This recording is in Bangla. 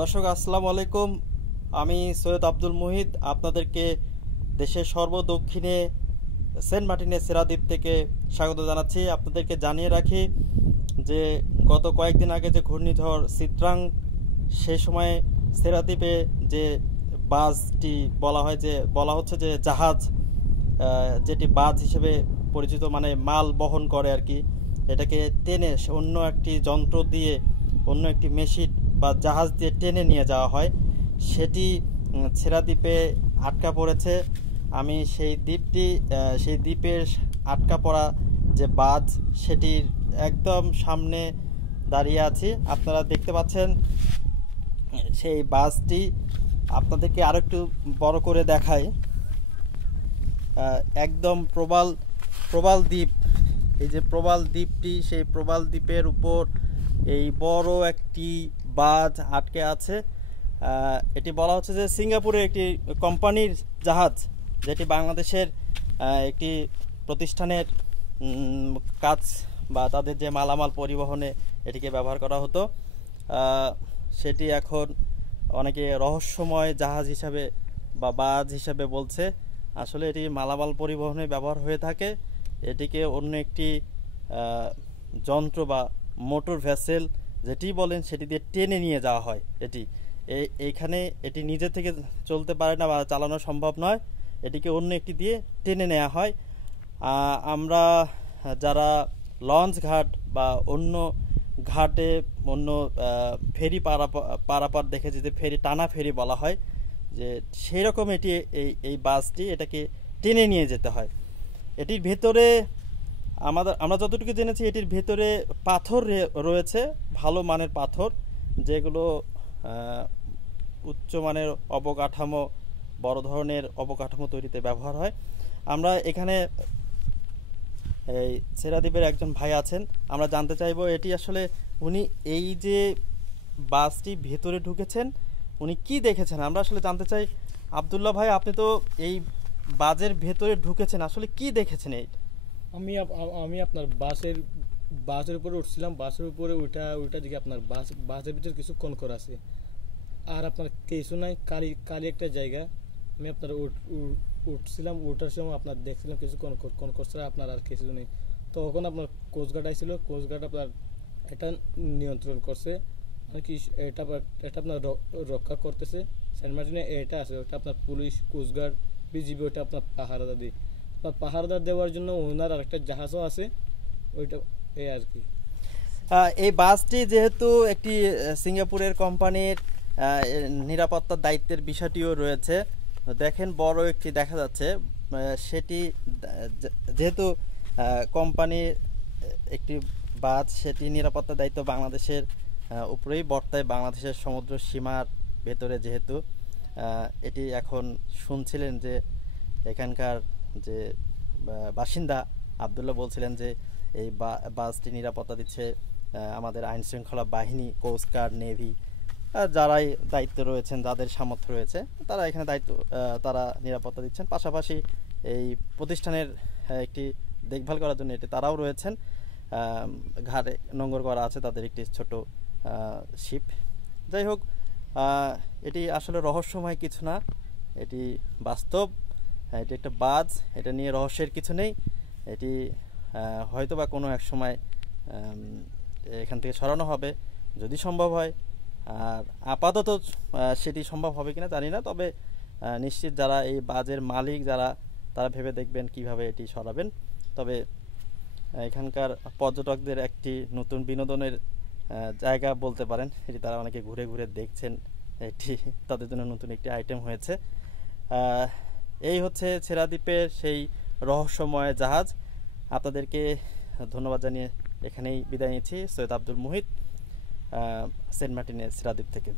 দর্শক আসসালামু আলাইকুম। আমি সৈয়দ আব্দুল মুহিত আপনাদেরকে দেশের সর্বদক্ষিণে সেন্ট মার্টিনের সেরাদ্বীপ থেকে স্বাগত জানাচ্ছি। আপনাদেরকে জানিয়ে রাখি যে গত কয়েকদিন আগে যে ঘূর্ণিঝড় চিত্রাং, সেই সময় সেরাদ্বীপে যে বাসটি বলা হচ্ছে যে জাহাজ, যেটি বাস হিসেবে পরিচিত, মানে মাল বহন করে আর কি, এটাকে টেনে অন্য একটি যন্ত্র দিয়ে, অন্য একটি মেশিন বা জাহাজ দিয়ে টেনে নিয়ে যাওয়া হয়, সেটি ছেড়াদ্বীপে আটকা পড়েছে। আমি সেই দ্বীপের আটকা পড়া যে বাস, সেটির একদম সামনে দাঁড়িয়ে আছি। আপনারা দেখতে পাচ্ছেন সেই বাসটি। আপনাদেরকে আরো একটু বড় করে দেখাই। একদম প্রবাল দ্বীপ, এই যে প্রবাল দ্বীপটি, সেই প্রবাল দ্বীপের উপর এই বড় একটি বাস আটকে আছে। এটি বলা হচ্ছে যে সিঙ্গাপুরের একটি কোম্পানির জাহাজ, যেটি বাংলাদেশের একটি প্রতিষ্ঠানের কাজ বা তাদের যে মালামাল পরিবহনে এটিকে ব্যবহার করা হতো, সেটি এখন অনেকে রহস্যময় জাহাজ হিসাবে বা বাস হিসাবে বলছে। আসলে এটি মালামাল পরিবহনে ব্যবহার হয়ে থাকে। এটিকে অন্য একটি যন্ত্র বা মোটর ভেসেল যেটি বলেন, সেটি দিয়ে টেনে নিয়ে যাওয়া হয়। এইখানে এটি নিজে থেকে চলতে পারে না বা চালানো সম্ভব নয়, এটিকে অন্য একটি দিয়ে টেনে নেওয়া হয়। আমরা যারা লঞ্চ ঘাট বা অন্য ঘাটে অন্য ফেরি পারাপার দেখেছি, যে ফেরি, টানা ফেরি বলা হয়, যে সেই রকম এটি এই বাসটি এটাকে টেনে নিয়ে যেতে হয়। এটির ভেতরে আমরা যতটুকু জেনেছি, এটির ভেতরে পাথর রয়েছে, ভালো মানের পাথর, যেগুলো উচ্চমানের অবকাঠামো, বড় ধরনের অবকাঠামো তৈরিতে ব্যবহার হয়। আমরা এখানে এই সেরাদ্বীপের একজন ভাই আছেন, আমরা জানতে চাইবো এটি আসলে উনি এই যে বাসটি ভেতরে ঢুকেছেন, উনি কি দেখেছেন, আমরা আসলে জানতে চাই। আব্দুল্লাহ ভাই, আপনি তো এই বাসের ভেতরে ঢুকেছেন, আসলে কি দেখেছেন? আমি আপনার বাসের উপরে উঠছিলাম। বাসের উপরে ওইটা দিকে আপনার বাসের ভিতরে কিছু কনকর আছে, আর আপনার কিছু নাই, কালি একটা জায়গা। আমি আপনার উঠছিলাম, ওঠার সময় আপনার দেখছিলাম কিছু কনকর ছাড়া আপনার আর কিছু নেই। তখন আপনার কোস্টগার্ড আইছিল, কোস্টগার্ড আপনার এটা নিয়ন্ত্রণ করছে, কি এটা আপনার রক্ষা করতেছে। সেন্ট মার্টিনে এটা আছে, ওটা আপনার পুলিশ, কোস্টগার্ড, বিজিবি, ওটা আপনার পাহারাদার দিই। পাহারাদার দেওয়ার জন্য ওনার আরেকটা জাহাজও আছে, ওইটা এই আর কি। এই বাসটি যেহেতু একটি সিঙ্গাপুরের কোম্পানির, নিরাপত্তার দায়িত্বের বিষয়টিও রয়েছে। দেখেন, বড় একটি দেখা যাচ্ছে, সেটি যেহেতু কোম্পানির একটি বাস, সেটি নিরাপত্তার দায়িত্ব বাংলাদেশের উপরেই বর্তায়, বাংলাদেশের সমুদ্র সীমার ভেতরে। যেহেতু এটি এখন শুনছিলেন যে এখানকার যে বাসিন্দা আবদুল্লাহ বলছিলেন যে এই বাসটি নিরাপত্তা দিচ্ছে আমাদের আইন শৃঙ্খলা বাহিনী, কোস্টগার্ড, নেভি, যারাই দায়িত্ব রয়েছেন, যাদের সামর্থ্য রয়েছে, তারা এখানে তারা নিরাপত্তা দিচ্ছেন। পাশাপাশি এই প্রতিষ্ঠানের একটি দেখভাল করার জন্য তারাও রয়েছেন। ঘাটে নোঙর করা আছে তাদের একটি ছোট শিপ। যাই হোক, এটি আসলে রহস্যময় কিছু না, এটি বাস্তব। এটি একটা বাস, এটা নিয়ে রহস্যের কিছু নেই। এটি হয়তো বা কোনো এক সময় এখান থেকে সরানো হবে, যদি সম্ভব হয়। আর আপাতত সেটি সম্ভব হবে কিনা জানি না, তবে নিশ্চিত যারা এই বাসের মালিক, তারা ভেবে দেখবেন কিভাবে এটি সরাবেন। তবে এখানকার পর্যটকদের একটি নতুন বিনোদনের জায়গা বলতে পারেন এটি। তারা অনেকে ঘুরে ঘুরে দেখছেন, এটি তাদের জন্য নতুন একটি আইটেম হয়েছে। এই হচ্ছে ছেড়াদ্বীপের সেই রহস্যময় জাহাজ। আপনাদেরকে ধন্যবাদ জানিয়ে এখানেই বিদায় নিচ্ছি। সৈয়দ আব্দুল মুহিত, সেন্ট মার্টিনের ছেড়াদ্বীপ থেকে।